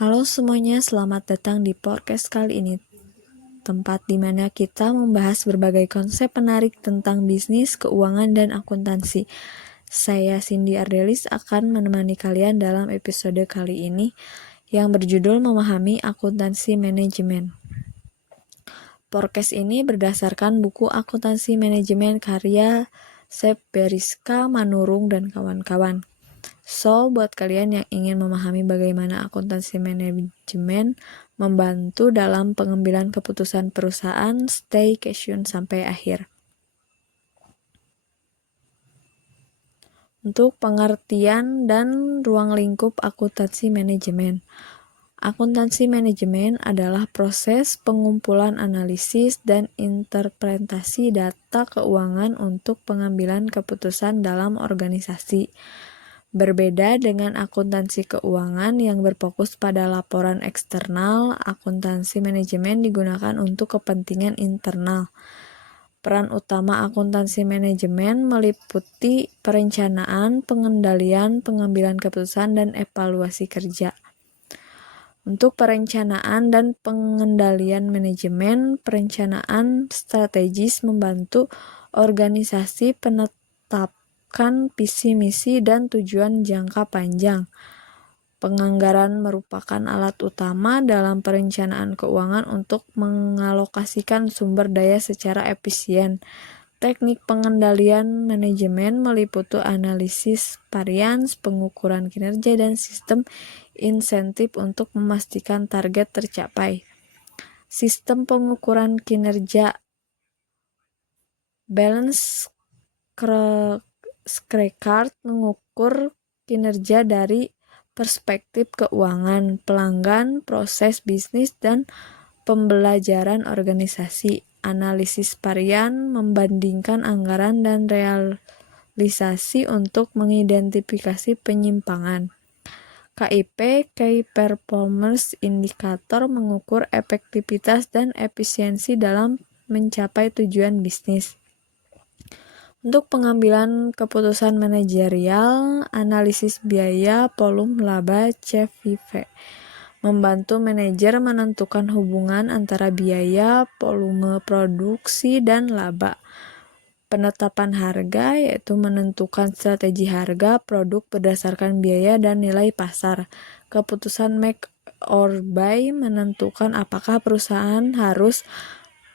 Halo semuanya, selamat datang di podcast kali ini, tempat di mana kita membahas berbagai konsep menarik tentang bisnis, keuangan, dan akuntansi. Saya Cindy Ardelis akan menemani kalian dalam episode kali ini yang berjudul Memahami Akuntansi Manajemen. Podcast ini berdasarkan buku Akuntansi Manajemen karya Sep Beriska Manurung dan kawan-kawan. So, buat kalian yang ingin memahami bagaimana akuntansi manajemen membantu dalam pengambilan keputusan perusahaan, stay tune sampai akhir. Untuk pengertian dan ruang lingkup akuntansi manajemen. Akuntansi manajemen adalah proses pengumpulan analisis dan interpretasi data keuangan untuk pengambilan keputusan dalam organisasi. Berbeda dengan akuntansi keuangan yang berfokus pada laporan eksternal, akuntansi manajemen digunakan untuk kepentingan internal. Peran utama akuntansi manajemen meliputi perencanaan, pengendalian, pengambilan keputusan, dan evaluasi kerja. Untuk perencanaan dan pengendalian manajemen, perencanaan strategis membantu organisasi penetap visi misi dan tujuan jangka panjang. Penganggaran merupakan alat utama dalam perencanaan keuangan untuk mengalokasikan sumber daya secara efisien. Teknik pengendalian manajemen meliputi analisis varians, pengukuran kinerja, dan sistem insentif untuk memastikan target tercapai. Sistem pengukuran kinerja balance scorecard mengukur kinerja dari perspektif keuangan, pelanggan, proses bisnis, dan pembelajaran organisasi. Analisis varian membandingkan anggaran dan realisasi untuk mengidentifikasi penyimpangan. KIP, Key Performance Indicator, mengukur efektivitas dan efisiensi dalam mencapai tujuan bisnis. Untuk pengambilan keputusan manajerial, analisis biaya, volume, laba, CVV, membantu manajer menentukan hubungan antara biaya, volume produksi, dan laba. Penetapan harga, yaitu menentukan strategi harga produk berdasarkan biaya dan nilai pasar. Keputusan make or buy menentukan apakah perusahaan harus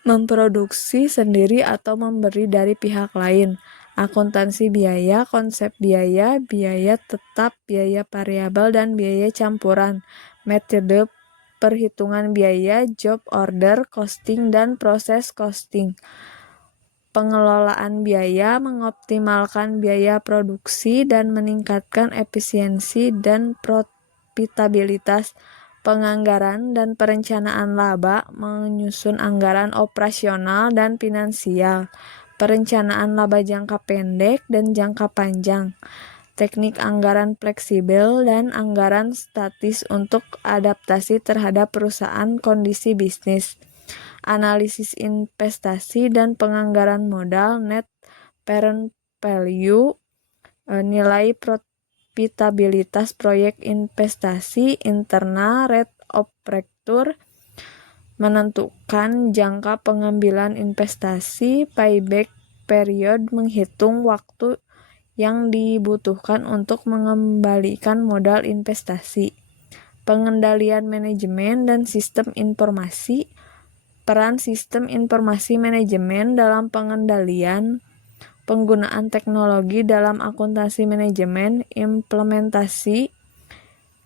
memproduksi sendiri atau memberi dari pihak lain. Akuntansi biaya, konsep biaya, biaya tetap, biaya variabel, dan biaya campuran. Metode perhitungan biaya, job order, costing, dan proses costing. Pengelolaan biaya mengoptimalkan biaya produksi dan meningkatkan efisiensi dan profitabilitas. Penganggaran dan perencanaan laba, menyusun anggaran operasional dan finansial. Perencanaan laba jangka pendek dan jangka panjang. Teknik anggaran fleksibel dan anggaran statis untuk adaptasi terhadap perusahaan kondisi bisnis. Analisis investasi dan penganggaran modal, net parent value, nilai profitabilitas proyek investasi, internal rate of return, menentukan jangka pengambilan investasi, payback period, menghitung waktu yang dibutuhkan untuk mengembalikan modal investasi. Pengendalian manajemen dan sistem informasi. Peran sistem informasi manajemen dalam pengendalian, penggunaan teknologi dalam akuntansi manajemen, implementasi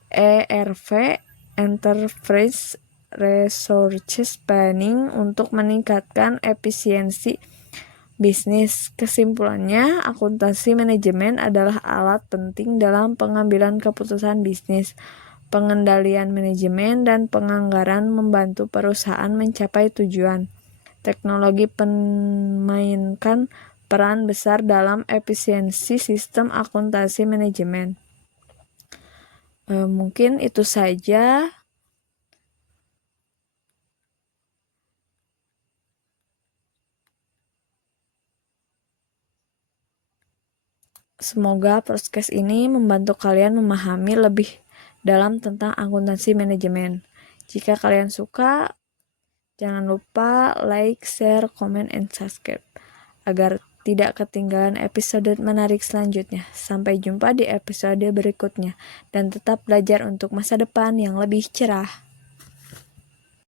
ERP, Enterprise Resource Planning, untuk meningkatkan efisiensi bisnis. Kesimpulannya, akuntansi manajemen adalah alat penting dalam pengambilan keputusan bisnis. Pengendalian manajemen dan penganggaran membantu perusahaan mencapai tujuan. Teknologi memainkan peran besar dalam efisiensi sistem akuntansi manajemen. Mungkin itu saja. Semoga podcast ini membantu kalian memahami lebih dalam tentang akuntansi manajemen. Jika kalian suka, jangan lupa like, share, comment, and subscribe agar tidak ketinggalan episode menarik selanjutnya. Sampai jumpa di episode berikutnya dan tetap belajar untuk masa depan yang lebih cerah.